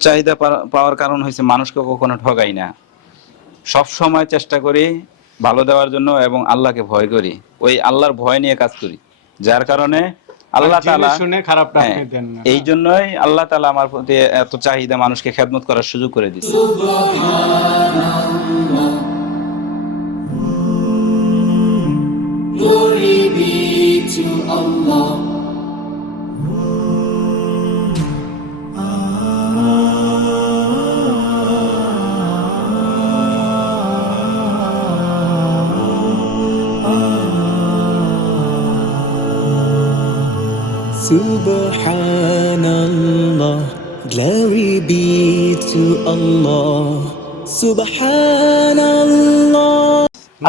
চাহিদা পাওয়ার কারণ হয়েছে মানুষকে কখনো ঠগাই না। সব সময় চেষ্টা করি ভালো দেওয়ার জন্য এবং আল্লাহকে ভয় করি। ওই আল্লাহর ভয় নিয়ে কাজ করি। যার কারণে আল্লাহ শুনে খারাপটা হ্যাঁ, আপনি দেন না। এই জন্যই আল্লাহ তালা আমার প্রতি এত চাহিদা মানুষকে খেদমত করার সুযোগ করে দিচ্ছে Glory be to Allah. Subhanallah, glory be to Allah. Subhanallah.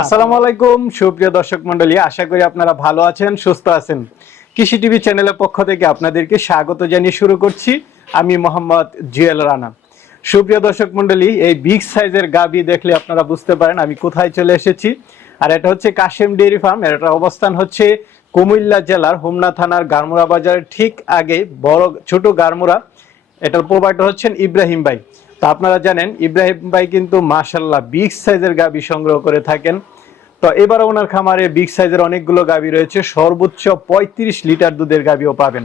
আসসালামু আলাইকুম সুপ্রিয় দর্শক মন্ডলী আশা করি আপনারা ভালো আছেন সুস্থ আছেন। কৃষি টিভি চ্যানেলের পক্ষ থেকে আপনাদেরকে স্বাগত জানিয়ে শুরু করছি। আমি মোহাম্মদ জুয়েল রানা। সুপ্রিয় দর্শক মন্ডলী এই বিগ সাইজের গাবি দেখলে আপনারা বুঝতে পারেন আমি কোথায় চলে এসেছি। আর এটা হচ্ছে কাশেম ডেয়ারি ফার্ম এর একটা অবস্থান হচ্ছে কুমিল্লা জেলার হোমনা থানার গারমুরা বাজারের ঠিক আগে বড় ছোট গারমুরা এটার প্রোভাইডার হচ্ছেন ইব্রাহিম ভাই। তো আপনারা জানেন, ইব্রাহিম ভাই কিন্তু মাশাল্লাহ বিগ সাইজের গাবি সংগ্রহ করে থাকেন। তো এবার ওনার খামারে বিগ সাইজের অনেকগুলো গাবি রয়েছে, সর্বোচ্চ পঁয়ত্রিশ লিটার দুধের গাবিও পাবেন।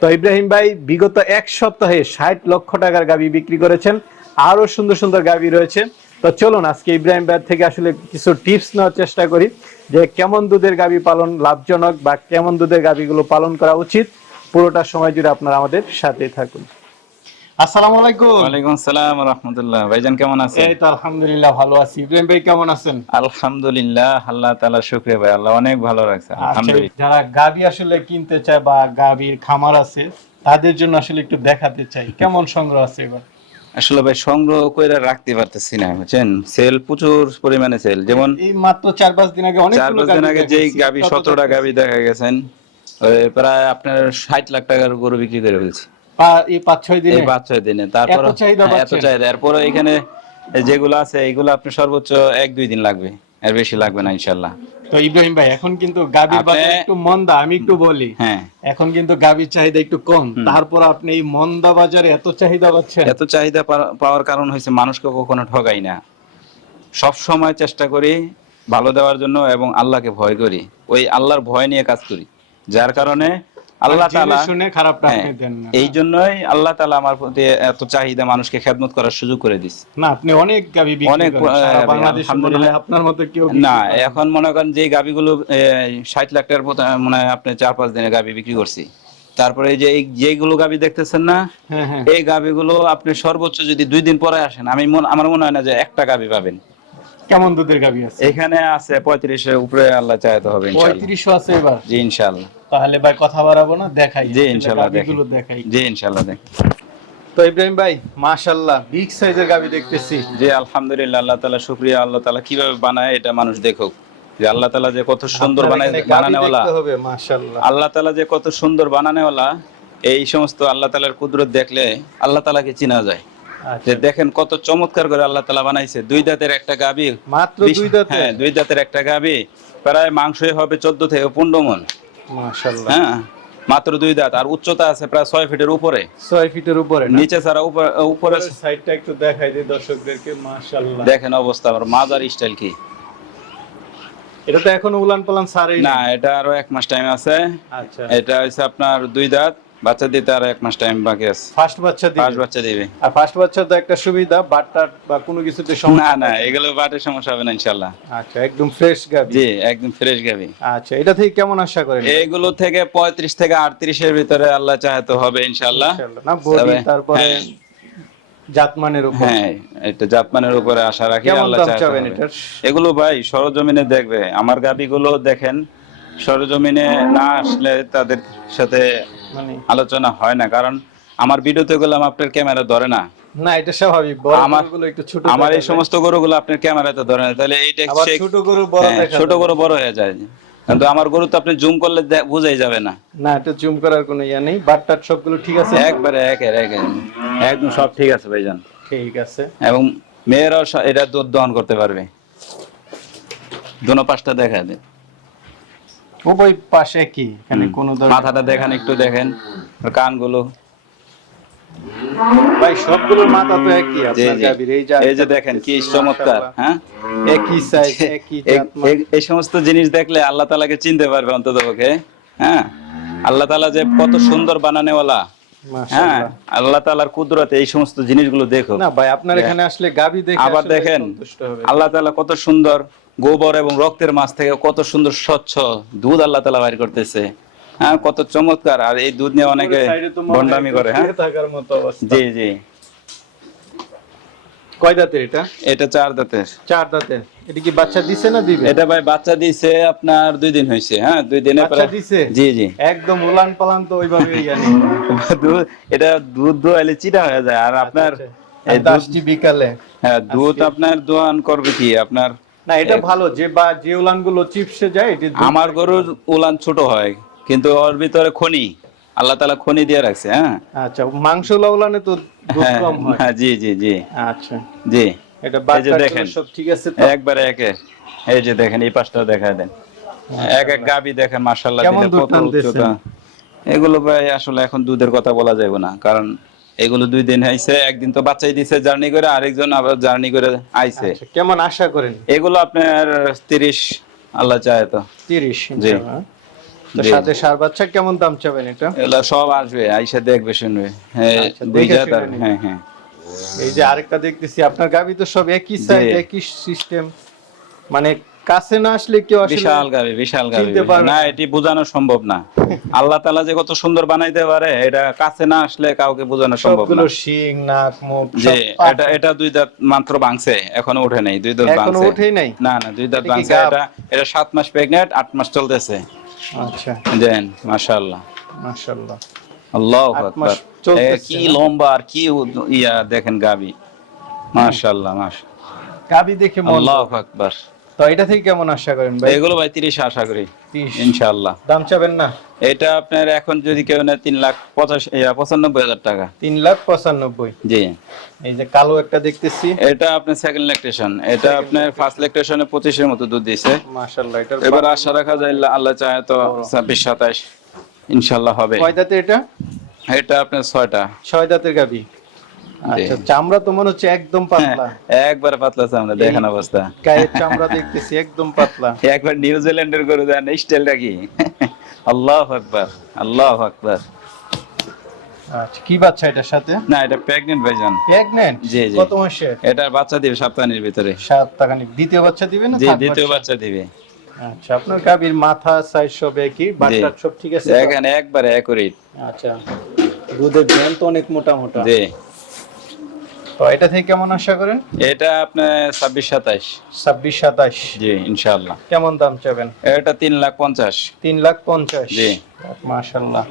তো ইব্রাহিম ভাই বিগত এক সপ্তাহে ষাট লক্ষ টাকার গাবি বিক্রি করেছেন, আরও সুন্দর সুন্দর গাবি রয়েছে। তো চলুন আজকে ইব্রাহিম ভাইয়ের থেকে আসলে কিছু টিপস নেওয়ার চেষ্টা করি যে কেমন দুধের গাবি পালন লাভজনক বা কেমন দুধের গাবিগুলো পালন করা উচিত। পুরোটা সময় জুড়ে আপনারা আমাদের সাথেই থাকুন। আসসালামু আলাইকুম। ওয়ালাইকুম আসসালাম রহমতুল্লাহ। ভাইজান কেমন আছেন? এই তো আলহামদুলিল্লাহ ভালো আছি। ইব্রাহিম ভাই কেমন আছেন? আলহামদুলিল্লাহ আল্লাহ তাআলা শুকরিয়া ভাই আল্লাহ অনেক ভালো রাখছে আচ্ছা, আলহামদুলিল্লাহ। যারা গাবি আসলে কিনতে চায় বা গাবির খামার আছে তাদের জন্য আসলে একটু দেখাতে চাই। কেমন সংগ্রহ আছে এবার? আসলে ভাই সংগ্রহ করে রাখতে পারতেছি না বুঝছেন? সেল প্রচুর পরিমাণে সেল। যেমন এই মাত্র চার পাঁচ দিন আগে অনেক চার পাঁচ দিন আগে যেই গাবি সতেরোটা গাবি দেখা গেছেন প্রায় আপনার ষাট লাখ টাকার গরু বিক্রি করে ফেলছি। এই পাঁচ ছয় দিনে? এই পাঁচ ছয় দিনে। তারপর এত চাহিদা হ্যাঁ, এরপরে এখানে যেগুলো আছে এগুলো আপনি সর্বোচ্চ এক দুই দিন লাগবে। এর বেশি লাগবে না ইনশাল্লাহ। তো ইব্রাহিম ভাই এখন কিন্তু গাবির বাজার একটু মন্দা আমি একটু বলি। হ্যাঁ। এখন কিন্তু গাবির চাহিদা একটু কম। তারপর আপনি এই মন্দা বাজারে এত চাহিদা পাচ্ছেন। এত চাহিদা পাওয়ার কারণ হয়েছে মানুষকে কখনো ঠগাই না। সব সময় চেষ্টা করি ভালো দেওয়ার জন্য এবং আল্লাহকে ভয় করি। ওই আল্লাহর ভয় নিয়ে কাজ করি। যার কারণে আল্লাহ তাআলা শুনে খারাপটা হ্যাঁ, আপনি দেন না। এই জন্যই আল্লাহ তাআলা আমার প্রতি এত চাহিদা মানুষকে খেদমত করার সুযোগ করে দিচ্ছে না আপনি অনেক গাবি অনেক, বাংলাদেশে মনে হয় আলহামদুলিল্লাহ। আপনার মতো কেউ না এখন মনে করেন যে গাবিগুলো ষাট লাখ টাকার মনে হয় আপনি চার পাঁচ দিনে গাবি বিক্রি করছি। তারপরে এই যে যেগুলো গাবি দেখতেছেন না হ্যাঁ এই গাবিগুলো আপনি সর্বোচ্চ যদি দুই দিন পরে আসেন আমি মন- আমার মনে হয় না যে একটা গাবি পাবেন। কেমন দুধের গাবি আছে? এখানে আছে পঁয়ত্রিশের উপরে আল্লাহ চাইতে হবে পঁয়ত্রিশশো আছে এবার। জি ইনশাল্লাহ। তাহলে ভাই কথা বাড়াবো না দেখাই। জি ইনশাল্লাহ দেখি। গাবিগুলো দেখাই। জি ইনশাল্লাহ দেখি। তো ইব্রাহিম ভাই মাশাল্লাহ বিগ সাইজের গাবি দেখতেছি। জি আলহামদুলিল্লাহ আল্লাহ তালা শুক্রিয়া আল্লাহ তালা কীভাবে বানায় এটা মানুষ দেখুক। যে আল্লাহ তালা যে কত সুন্দর বানায় বানানেওয়ালা। দেখতে হবে মাশাল্লাহ। আল্লাহ তালা যে কত সুন্দর বানানেওয়ালা এই সমস্ত আল্লাহ তালার কুদরত দেখলে আল্লাহ তালাকে চিনা যায়। আচ্ছা, যে দেখেন কত চমৎকার করে আল্লাহ তালা বানাইছে। দুই দাঁতের একটা গাবি। মাত্র দুই দাঁতে হ্যাঁ দুই দাঁতের একটা গাবি। প্রায় মাংসই হবে চোদ্দ থেকে পনেরো মন। হ্যাঁ মাত্র দুই দাঁত আর উচ্চতা আছে প্রায় ছয় ফিটের উপরে। ছয় ফিটের উপরে নিচে ছাড়া উপরে- সাইডটা একটু দেখাই দিই দর্শকদেরকে মাশাল্লাহ দেখেন অবস্থা আমার মাজার স্টাইল কি? এটা তো এখনও উলান পালান ছাড়েই না এটা আরও এক মাস টাইম আছে। আচ্ছা। এটা হচ্ছে আপনার দুই দাঁত বাচ্চা দিতে আরও এক মাস টাইম বাকি আছে। ফার্স্ট বাচ্চা দিবে? বাচ্চা দিবে। আর ফার্স্ট বাচ্চা তো একটা সুবিধা বাটটার বা কোনো কিছুতে সমস্যা না না এগুলো বাটের সমস্যা হবে না ইনশাল্লাহ আচ্ছা একদম ফ্রেশ গাবি। জি একদম ফ্রেশ গাবি। আচ্ছা এটা থেকে কেমন আশা করেন? এইগুলো থেকে পঁয়ত্রিশ থেকে আটত্রিশের ভিতরে আল্লাহ চাহে তো হবে ইনশাআল্লাহ। না বডি তারপরে হ্যাঁ। জাতমানের উপর। হ্যাঁ এটা জাতমানের উপরে আশা রাখি আল্লাহ চাহে এগুলো ভাই সরজমিনে দেখবে। আমার গাবিগুলো দেখেন সরজমিনে না আসলে তাদের সাথে আলোচনা হয় না কারণ আমার ভিডিওতে গেলাম আপনার ক্যামেরা ধরে না। না এটা স্বাভাবিক। বড় আমার- গরুগুলো একটু ছোট আমার দেখা এই সমস্ত গরুগুলো আপনার ক্যামেরাতে ধরে না। তাহলে এইটা ছোট গরু বড় হ্যাঁ, ছোট গরু বড় হয়ে যায়। কিন্তু আমার গরু তো আপনি জুম করলে বোঝাই যাবে না। না এটা জুম করার কোনো ইয়া নেই। বাটটার সবগুলো ঠিক আছে? একবারে এক একদম সব ঠিক আছে ভাইজান। ঠিক আছে। এবং মেয়েরাও এটা দুধ দহন করতে পারবে। দোনো পাশটা দেখা দেয় উভয় পাশে কি? এখানে কোনো মাথাটা দেখেন একটু দেখেন। কানগুলো। ভাই সবগুলোর মাথা তো একই আপনার এই যে এই যে দেখেন কি চমৎকার হ্যাঁ? একই সাইজ একই এই- সমস্ত জিনিস দেখলে আল্লাহ তালাকে চিনতে পারবে অন্তত পক্ষে হ্যাঁ? আল্লাহ তালা যে কত সুন্দর বানানেওয়ালা হ্যাঁ? আল্লাহ তালার কুদরতে এই সমস্ত জিনিসগুলো দেখো না ভাই আপনার এখানে আসলে গাবি দেখে আবার দেখেন আল্লাহ তালা কত সুন্দর গোবর এবং রক্তের মাছ থেকে কত সুন্দর স্বচ্ছ দুধ আল্লাহ তালা বাইর করতেছে। হ্যাঁ কত চমৎকার। আর এই দুধ নিয়ে অনেকে ভণ্ডামি করে হ্যাঁ? জি জি। কয় দাঁতের এটা? এটা চার দাঁতের। চার দাঁতের। এটা কি বাচ্চা দিছে না দিবে? এটা ভাই বাচ্চা দিছে আপনার দুই দিন হয়েছে হ্যাঁ? দুই দিনে বাচ্চা দিছে? জি জি। একদম উলান পালান তো ওইভাবে জানি দুধ এটা দুধ দোয়ালে চিটা হয়ে যায়। আর আপনার এই দুধ দশটি বিকালে। হ্যাঁ দুধ আপনার দোয়ান করবে কি? আপনার না এটা ভালো যে বা যে উলানগুলো চিপসে যায় এটা আমার গরুর উলান ছোট হয় কিন্তু ওর ভিতরে খনি আল্লাহ তালা খনি দিয়ে রাখছে হ্যাঁ। আচ্ছা মাংস উলানে তো হ্যাঁ কম হয়। জি জি জি। আচ্ছা। জি। এটা যে দেখেন। সব ঠিক আছে তো? একবারে একে এই যে দেখেন এই পাশটা দেখা দেন। এক এক গাবি দেখেন দুধ কত উচ্চতা। এগুলো ভাই আসলে এখন দুধের কথা বলা যাবে না কারণ এগুলো দুই দিন হয়েছে একদিন তো বাচ্চাই দিছে জার্নি করে আরেকজন আবার জার্নি করে আইছে। আচ্ছা, কেমন আশা করেন? এগুলো আপনার তিরিশ আল্লাহ চায় তো। তিরিশ জি। সাথে সার বাচ্চা কেমন দাম চাবেন এটা? এগুলো সব আসবে আইসা দেখবে শুনবে। হ্যাঁ আচ্ছা। হ্যাঁ হ্যাঁ। এই যে আরেকটা দেখতেছি আপনার গাবি তো সব একই সাইজ একই সিস্টেম মানে কাছে না আসলে কেউ আসলে বিশাল গাবি বিশাল গাবি না। এটি বোঝানো সম্ভব না। আল্লাহ তালা যে কত সুন্দর বানাইতে পারে এটা কাছে না আসলে কাউকে বোঝানো সম্ভব না। সবগুলো শিং নাক মুখ যে এটা এটা দুই দাঁত মাত্র ভাঙছে এখনও উঠে নাই দুই দাঁত ভাঙছে এখনও উঠেই নাই? না না দুই দাঁত ভাঙছে এটা এটা সাত মাস প্রেগনেন্ট আট মাস চলতেছে। আচ্ছা। দেন মাশাআল্লাহ। মাশাআল্লাহ। আল্লাহ আকবার। কি লম্বা আর কি ইয়া দেখেন গাবি। মাশাআল্লাহ মাশ গাবি দেখে মন আল্লাহ আকবার। তো এটা থেকে কেমন আশা করেন ভাই? এগুলো ভাই তিরিশ আশা করি 30 ইনশাআল্লাহ। দাম চাবেন না? এটা আপনার এখন যদি কেউ লাখ পঁচাশি ইয়া, পঁচানব্বই হাজার টাকা। তিন লাখ পঁচানব্বই। জি। এই যে কালো একটা দেখতেছি। এটা আপনার সেকেন্ড ল্যাকটেশন এটা আপনার ফার্স্ট ল্যাকটেশনে পঁচিশের মতো দুধ দিয়েছে মাশাআল্লাহ এটার এবার আশা রাখা যায় আল্লাহ- চায় তো ছাব্বিশ সাতাশ ইনশাল্লাহ হবে। কয় দাঁতে এটা? এটা আপনার ছয়টা। ছয় দাঁতের গাবি আচ্ছা চামড়া তো মনে হচ্ছে একদম পাতলা। হ্যাঁ, একবারে পাতলা আমরা দেখেন অবস্থা। গায়ের চামড়া দেখতেছি একদম পাতলা। একবার নিউজিল্যান্ডের গরু দেন স্টাইলটা কি? আল্লাহ আকবার আল্লাহ আকবার। আচ্ছা কি বাচ্চা এটার সাথে? না এটা প্রেগনেন্ট ভাইজান। প্রেগনেন্ট জি, জি। কত মাসের এটার বাচ্চা দিবে সপ্তাহের ভিতরে। টাকা দ্বিতীয় বাচ্চা দিবে না জি দ্বিতীয় বাচ্চা? দিবে। আচ্ছা আপনার গাবির মাথা সাইজ সব একই বাচ্চা সব ঠিক আছে? এখানে একবারে অ্যাকুরেট আচ্ছা দুধের ব্যান তো অনেক মোটা মোটা জি। তো এটা থেকে কেমন আশা করেন? এটা আপনার ছাব্বিশ সাতাশ। ছাব্বিশ সাতাশ। জি ইনশাল্লাহ কেমন দাম চাবেন? এটা তিন লাখ পঞ্চাশ। তিন লাখ পঞ্চাশ? জি। মাশাল্লাহ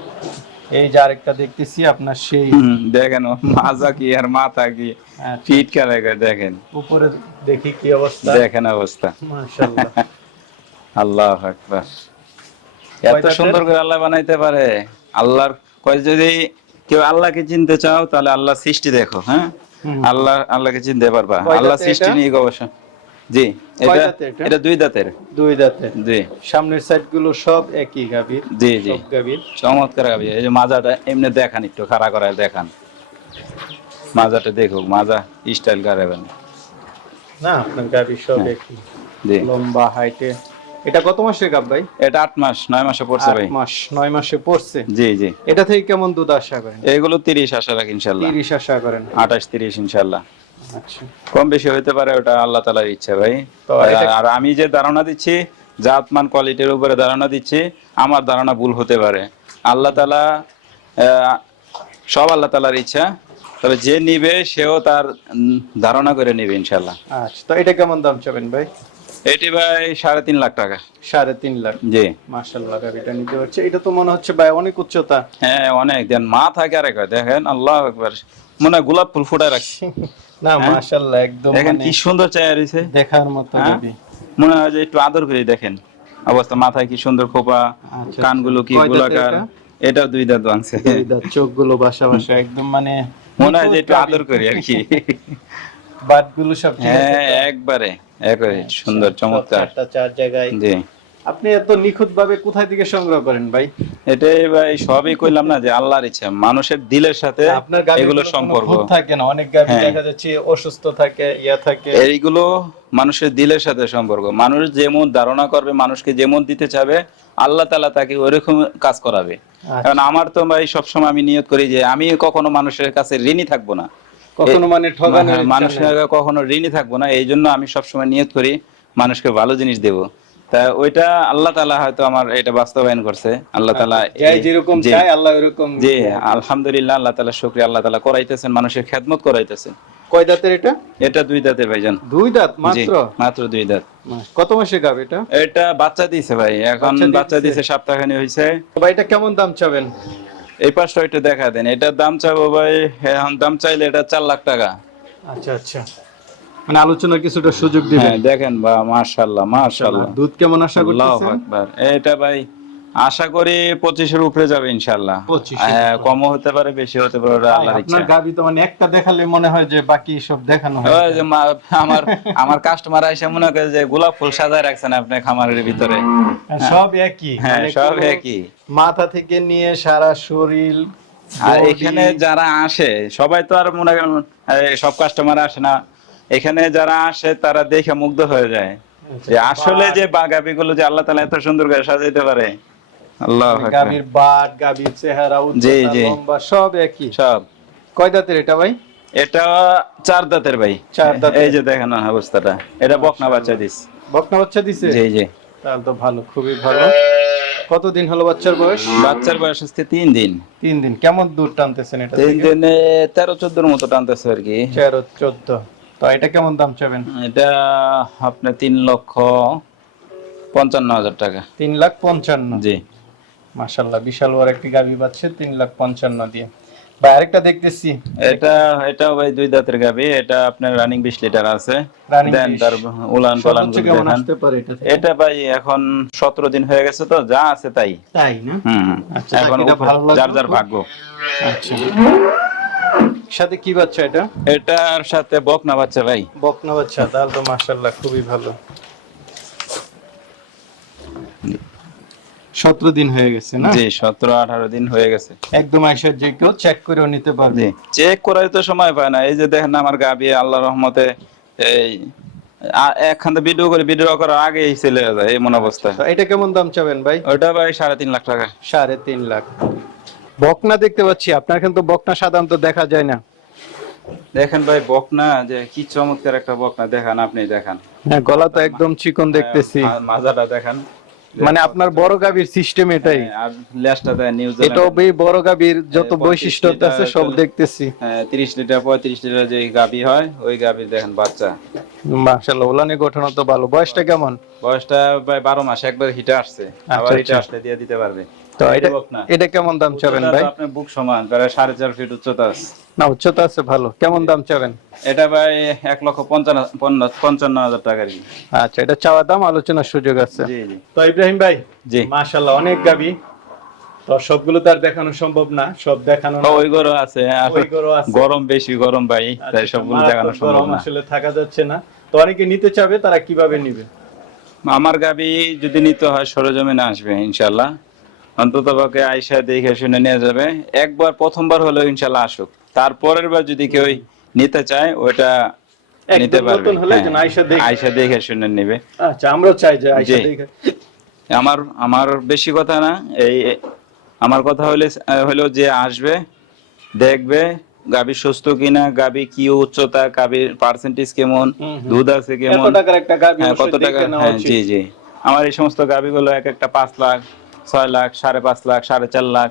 এই যে আরেকটা দেখতেছি আপনার সেই দেখেন মাজা কি আর মাথা কি? আচ্ছা, ফিট কালে দেখেন। উপরে দেখি কি অবস্থা। দেখেন অবস্থা। আল্লাহ আকবার। এত সুন্দর করে আল্লাহ বানাইতে পারে। আল্লাহর কয় যদি কেউ আল্লাহকে চিনতে চাও তাহলে আল্লাহ সৃষ্টি দেখো হ্যাঁ। আল্লাহ আল্লাহকে চিনতে পারবা। আল্লাহ সৃষ্টি নিয়ে গবেষণা। জি এটা এটা? দুই দাঁতের। দুই দাঁতে। জি। সামনের সাইডগুলো সব একই গাভীর জি জি। গাভীর। চমৎকার গাবি এই যে মাজাটা এমনি দেখান একটু খাড়া করায় দেখান। মাজাটা দেখুক মাজা স্টাইল করাবেন না আপনার গাভীর সব হ্যাঁ। একই। জি। লম্বা হাইটে এটা কত মাসের গাব ভাই? এটা আট মাস নয় মাসে পড়ছে ভাই। মাস নয় মাসে পড়ছে? জি জি। এটা থেকে কেমন দুধ আশা করেন? এগুলো তিরিশ আশা রাখ ইনশাল্লাহ। তিরিশ আশা করেন। আঠাশ তিরিশ ইনশাল্লাহ। আচ্ছা। কম বেশি হতে পারে ওটা আল্লাহ তালার ইচ্ছা ভাই। আর আমি যে ধারণা দিচ্ছি জাতমান কোয়ালিটির উপরে ধারণা দিচ্ছি আমার ধারণা ভুল হতে পারে। আল্লাহ তালা সব আল্লাহ তালার ইচ্ছা। তবে যে নিবে সেও তার ধারণা করে নিবে ইনশাল্লাহ। আচ্ছা তো এটা কেমন দাম চাবেন ভাই? এটি ভাই সাড়ে তিন লাখ টাকা। সাড়ে তিন লাখ। জি। মার্শাল্লাহ গাড়িটা নিতে হচ্ছে। এটা তো মনে হচ্ছে ভাই অনেক উচ্চতা। হ্যাঁ অনেক। দেন মা থাকে আর দেখেন আল্লাহ একবার মনে হয় গোলাপ ফুল ফুটায় রাখছি। না হ্যাঁ? মার্শাল্লাহ একদম দেখেন মানে কি সুন্দর চায়া রয়েছে। দেখার মতো হ্যাঁ? মনে হয় যে একটু আদর করে দেখেন। অবস্থা মাথায় কি সুন্দর খোপা আচ্ছা, কানগুলো কি গোলাকার? এটা? দুই দাঁত ভাঙছে। এই দাঁত চোখগুলো বাসা বাসা একদম মানে মনে হয় যে একটু আদর করি আর কি। বাটগুলো সব হ্যাঁ একবারে একবারে সুন্দর চমৎকার। চার জায়গায়। জি। আপনি এত নিখুঁত ভাবে কোথায় থেকে সংগ্রহ করেন ভাই? এটাই ভাই সবই কইলাম না যে আল্লাহর ইচ্ছা। মানুষের দিলের সাথে আপনার এগুলো সম্পর্ক। থাকে না? অনেক গাভী হ্যাঁ। দেখা যাচ্ছে অসুস্থ থাকে ইয়া থাকে। এইগুলো মানুষের দিলের সাথে সম্পর্ক। মানুষ যেমন ধারণা করবে মানুষকে যেমন দিতে চাবে আল্লাহ তালা তাকে ওইরকম কাজ করাবে। আচ্ছা। কারণ আমার তো ভাই সবসময় আমি নিয়ত করি যে আমি কখনো মানুষের কাছে ঋণী থাকব না। কখনো মানে ঠগানোর হ্যাঁ, মানুষের কখনো ঋণী থাকব না এই জন্য আমি সবসময় নিয়ত করি মানুষকে ভালো জিনিস দেব। তা ওইটা আল্লাহ তালা হয়তো আমার এটা বাস্তবায়ন করছে। আল্লাহ তালা যেরকম জি, চায় আল্লাহ ওরকম জি আলহামদুলিল্লাহ আল্লাহ তালা শুক্রিয়া আল্লাহ তালা করাইতেছেন মানুষের খেদমত করাইতেছেন। কয় দাঁতের এটা? এটা দুই দাঁতের ভাইজান। দুই দাঁত মাত্র? মাত্র দুই দাঁত। কত মাসে গাভ এটা? এটা বাচ্চা দিয়েছে ভাই এখন বাচ্চা? দিয়েছে সপ্তাহখানি হয়েছে ভাই এটা কেমন দাম চাবেন? এই পাঁচটা ওইটা দেখা দেন। এটার দাম চাবো ভাই এখন দাম চাইলে এটা চার লাখ টাকা। আচ্ছা আচ্ছা। মানে আলোচনার কিছুটা সুযোগ দিবেন। হ্যাঁ দেখেন বা মাশাআল্লাহ মাশাআল্লাহ। দুধ কেমন আশা আল্লাহু করতেছেন? আকবার। এটা ভাই আশা করি পঁচিশের উপরে যাবে ইনশাল্লাহ 25 এর হ্যাঁ, কমও হতে পারে বেশি হতে পারে আল্লাহর ইচ্ছা। আপনার গাভী তো মানে একটা দেখালে মনে হয় যে বাকি সব দেখানো হয়। যে আমার আমার কাস্টমার এসে মনে করে যে গোলাপ ফুল সাজায় রাখছেন আপনি খামারের ভিতরে। সব একই। হ্যাঁ মানে সব একই। মাথা থেকে নিয়ে সারা শরীর আর এখানে যারা আসে সবাই তো আর মনে সব কাস্টমার আসে না। এখানে যারা আসে তারা দেখে মুগ্ধ হয়ে যায়। যে আসলে যে বাগাবি গুলো যে আল্লাহ তালা এত সুন্দর করে সাজাইতে পারে। আল্লাহ গাভীর বাট গাভীর চেহারা উচ্চতা লম্বা সব একই। সব। কয় দাঁতের এটা ভাই? এটা চার দাঁতের ভাই। চার দাঁতের। এই যে দেখেন অবস্থাটা। এটা বকনা বাচ্চা দিস। বকনা বাচ্চা দিছে? জি জি। তাহলে তো ভালো খুবই ভালো। কতদিন হলো বাচ্চার বয়স? বাচ্চার বয়স হচ্ছে তিন দিন। তিন দিন। কেমন দুধ টানতেছেন এটা তিন দিনে তেরো চোদ্দোর মতো টানতেছে আর কি। তেরো চোদ্দ। তো এটা কেমন দাম চাবেন? এটা আপনার তিন লক্ষ পঞ্চান্ন হাজার টাকা। তিন লাখ পঞ্চান্ন। জি। মাসাল্লাহ বিশাল বড় একটি গাভী পাচ্ছে তিন লাখ পঞ্চান্ন দিয়ে। বা আরেকটা দেখতেছি। এটা এটাও ভাই দুই দাঁতের গাবি এটা আপনার রানিং বিশ লিটার আছে। দেন তার উলান পালান কেমন আসতে পারে এটা এটা ভাই এখন সতেরো দিন হয়ে গেছে তো যা আছে তাই। তাই না? হুম। আচ্ছা, এখন যার যার ভাগ্য। আচ্ছা। সাথে কি বাচ্চা এটা? এটার সাথে বকনা বাচ্চা ভাই। বকনা বাচ্চা তাহলে তো মাসাল্লাহ খুবই ভালো। সতেরো দিন হয়ে গেছে না? জি সতেরো আঠারো দিন হয়ে গেছে। একদম যে কেউ চেক করেও নিতে পারবে। চেক করার তো সময় পায় না। এই যে দেখেন আমার গাবি আল্লাহ রহমতে এই আ- একখান ভিডিও করে ভিডিও করার আগেই চলে যায় এমন অবস্থা। এটা কেমন দাম চাবেন ভাই? ওটা ভাই সাড়ে তিন লাখ টাকা। সাড়ে তিন লাখ। বকনা দেখতে পাচ্ছি আপনার কিন্তু বকনা সাধারণত দেখা যায় না। দেখেন ভাই বকনা যে কি চমৎকার একটা বকনা। দেখান আপনি দেখান। হ্যাঁ গলা তো একদম চিকন দেখতেছি। মাজাটা দেখান। মানে আপনার বড় গাভীর সিস্টেম এটাই। হ্যাঁ, দেয় নিউজ এটাও এই বড় গাভীর যত হ্যাঁ, বৈশিষ্ট্য আছে সব। দেখতেছি। তিরিশ লিটার পঁয়ত্রিশ লিটার যে গাবি হয় ওই গাবির দেখেন বাচ্চা। মাশাআল্লাহ ওলানি গঠন তো ভালো। বয়সটা কেমন? বয়সটা প্রায় বারো মাস একবার হিটে আসছে। আবার হিটে আচ্ছা। আসলে দিয়ে দিতে পারবে। তো এই এটা এটা কেমন দাম চাবেন ভাই? তো বুক সমান প্রায় সাড়ে চার ফিট উচ্চতা আছে। না উচ্চতা আছে ভালো। কেমন দাম চাবেন? এটা ভাই এক লক্ষ পঞ্চান্ন পঞ্চান্ন- পঞ্চান্ন হাজার টাকার আচ্ছা এটা চাওয়া দাম আলোচনার সুযোগ আছে। জি জি। তো ইব্রাহিম ভাই জি। মাশাআল্লাহ অনেক গাবি। তো সবগুলো তো আর দেখানো সম্ভব না সব দেখানো না। ওই আছে। গরম বেশি গরম ভাই তাই আচ্ছা, সবগুলো দেখানো সম্ভব গরম না। আসলে থাকা যাচ্ছে না। তো অনেকে নিতে চাবে তারা কীভাবে নিবে? আমার গাবি যদি নিতে হয় সরজমিনে আসবে ইনশাল্লাহ অন্তত পক্ষে আইসা দেখে শুনে নিয়ে যাবে। একবার প্রথমবার হলেও ইনশাল্লাহ আসুক। তারপরের বার যদি কেউ নিতে চায় ওটা নিতে পারবে। হ্যাঁ, দেখে। শুনে নেবে। আচ্ছা আমরাও চাই যে দেখে। আমার আমার বেশি কথা না এই আমার কথা হলে হলো যে আসবে দেখবে গাবি সুস্থ কিনা গাবি কি উচ্চতা গাবির পার্সেন্টেজ কেমন। দুধ আছে কেমন। হ্যাঁ কত টাকা? হ্যাঁ। জি জি। আমার এই সমস্ত গাবিগুলো এক একটা পাঁচ লাখ ছয় লাখ সাড়ে পাঁচ লাখ সাড়ে চার লাখ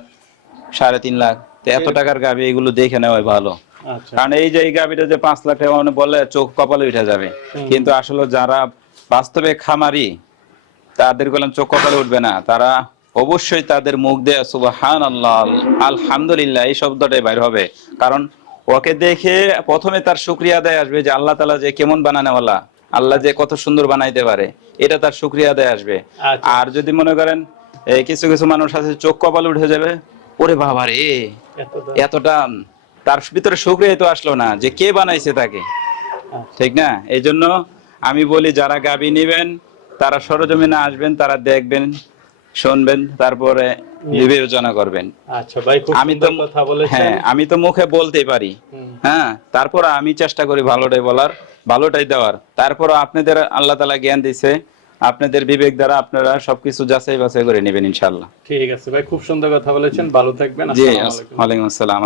সাড়ে তিন লাখ। তো এত টাকার গাবি এগুলো দেখে নেওয়াই ভালো। আচ্ছা। কারণ এই যে এই গাবিটা যে পাঁচ লাখ টাকা মানে বলে চোখ কপালে উঠে যাবে। কিন্তু আসলে যারা বাস্তবে খামারি তাদের বললাম চোখ কপালে উঠবে না। তারা অবশ্যই তাদের মুখ দিয়ে সুবাহান আল্লাহ আলহামদুলিল্লাহ এই শব্দটাই বাইর হবে। কারণ ওকে দেখে প্রথমে তার শুক্রিয়া আদায় আসবে যে আল্লাহ তালা যে কেমন বানানোওয়ালা আল্লাহ যে কত সুন্দর বানাইতে পারে এটা তার শুক্রিয়া আদায় আসবে। আচ্ছা। আর যদি মনে করেন এই কিছু কিছু মানুষ আছে চোখ কপালে উঠে যাবে। ওরে বাবা রে এতটা তার ভিতরে শুক্রিয়া তো আসলো না যে কে বানাইছে তাকে। ঠিক না? এই জন্য আমি বলি যারা গাবি নেবেন তারা সরজমিনে আসবেন তারা দেখবেন শুনবেন তারপরে বিবেচনা করবেন। আচ্ছা ভাই আমি তো হ্যাঁ আমি তো মুখে বলতেই পারি। হ্যাঁ তারপর আমি চেষ্টা করি ভালোটাই বলার ভালোটাই দেওয়ার। তারপর আপনাদের আল্লাহ তালা জ্ঞান দিছে আপনাদের বিবেক দ্বারা আপনারা সবকিছু যাচাই বাছাই করে নেবেন ইনশাল্লাহ ঠিক আছে ভাই খুব সুন্দর কথা বলেছেন ভালো থাকবেন জি ওয়ালাইকুম আসসালাম।